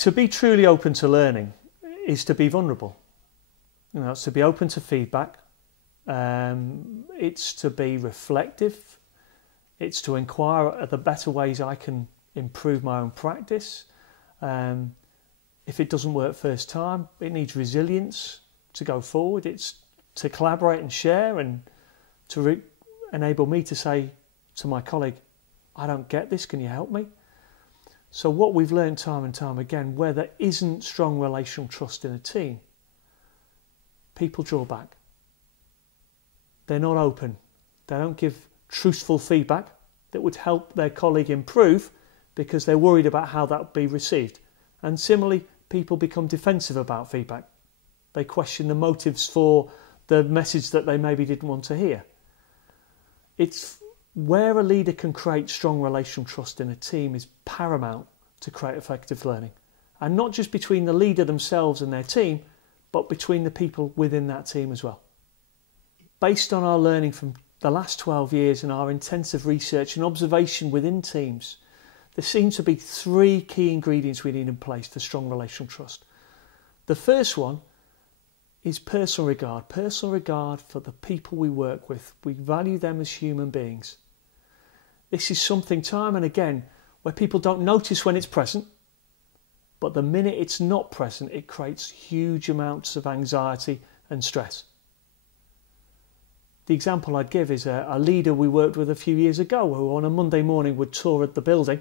To be truly open to learning is to be vulnerable. It's to be open to feedback. It's to be reflective. It's to inquire at the better ways I can improve my own practice. If it doesn't work first time, it needs resilience to go forward. It's to collaborate and share, and to enable me to say to my colleague, I don't get this, can you help me? So what we've learned time and time again, where there isn't strong relational trust in a team, people draw back. They're not open. They don't give truthful feedback that would help their colleague improve because they're worried about how that would be received. And similarly, people become defensive about feedback. They question the motives for the message that they maybe didn't want to hear. It's where a leader can create strong relational trust in a team is paramount to create effective learning. And not just between the leader themselves and their team, but between the people within that team as well. Based on our learning from the last 12 years and our intensive research and observation within teams, there seems to be 3 key ingredients we need in place for strong relational trust. The first one is personal regard. Personal regard for the people we work with. We value them as human beings. This is something time and again where people don't notice when it's present, but the minute it's not present, it creates huge amounts of anxiety and stress. The example I'd give is a leader we worked with a few years ago who on a Monday morning would tour at the building,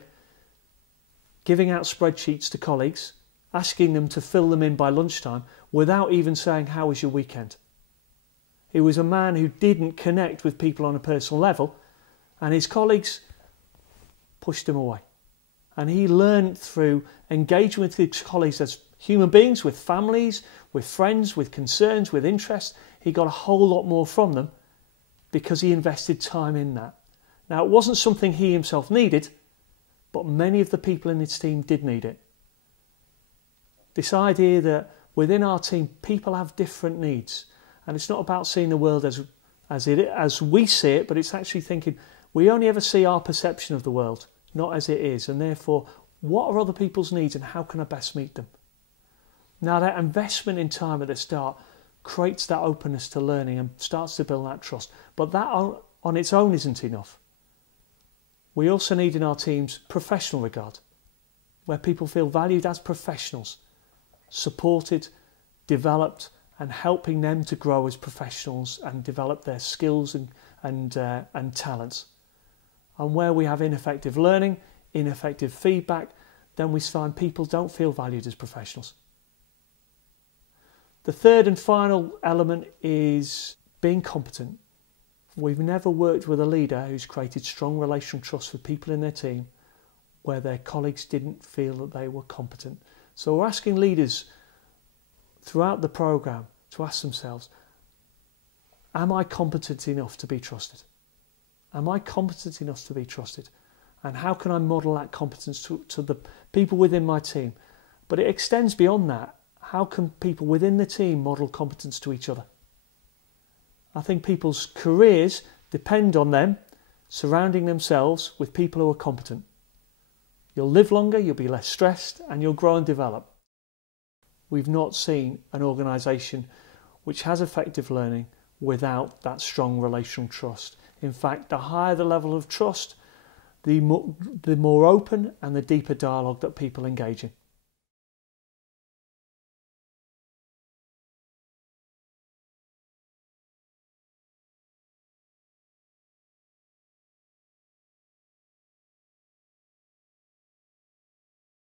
giving out spreadsheets to colleagues, asking them to fill them in by lunchtime without even saying, how was your weekend? He was a man who didn't connect with people on a personal level, and his colleagues pushed him away. And he learned through engaging with his colleagues as human beings, with families, with friends, with concerns, with interests. He got a whole lot more from them because he invested time in that. Now, it wasn't something he himself needed, but many of the people in his team did need it. This idea that within our team, people have different needs. And it's not about seeing the world as we see it, but it's actually thinking we only ever see our perception of the world, not as it is. And therefore, what are other people's needs and how can I best meet them? Now, that investment in time at the start creates that openness to learning and starts to build that trust. But that on its own isn't enough. We also need in our teams professional regard, where people feel valued as professionals, supported, developed, and helping them to grow as professionals and develop their skills and talents. And where we have ineffective learning, ineffective feedback, then we find people don't feel valued as professionals. The third and final element is being competent. We've never worked with a leader who's created strong relational trust with people in their team where their colleagues didn't feel that they were competent. So we're asking leaders throughout the programme to ask themselves, am I competent enough to be trusted? Am I competent enough to be trusted? And how can I model that competence to the people within my team? But it extends beyond that. How can people within the team model competence to each other? I think people's careers depend on them surrounding themselves with people who are competent. You'll live longer, you'll be less stressed, and you'll grow and develop. We've not seen an organisation which has effective learning without that strong relational trust. In fact, the higher the level of trust, the more open and the deeper dialogue that people engage in.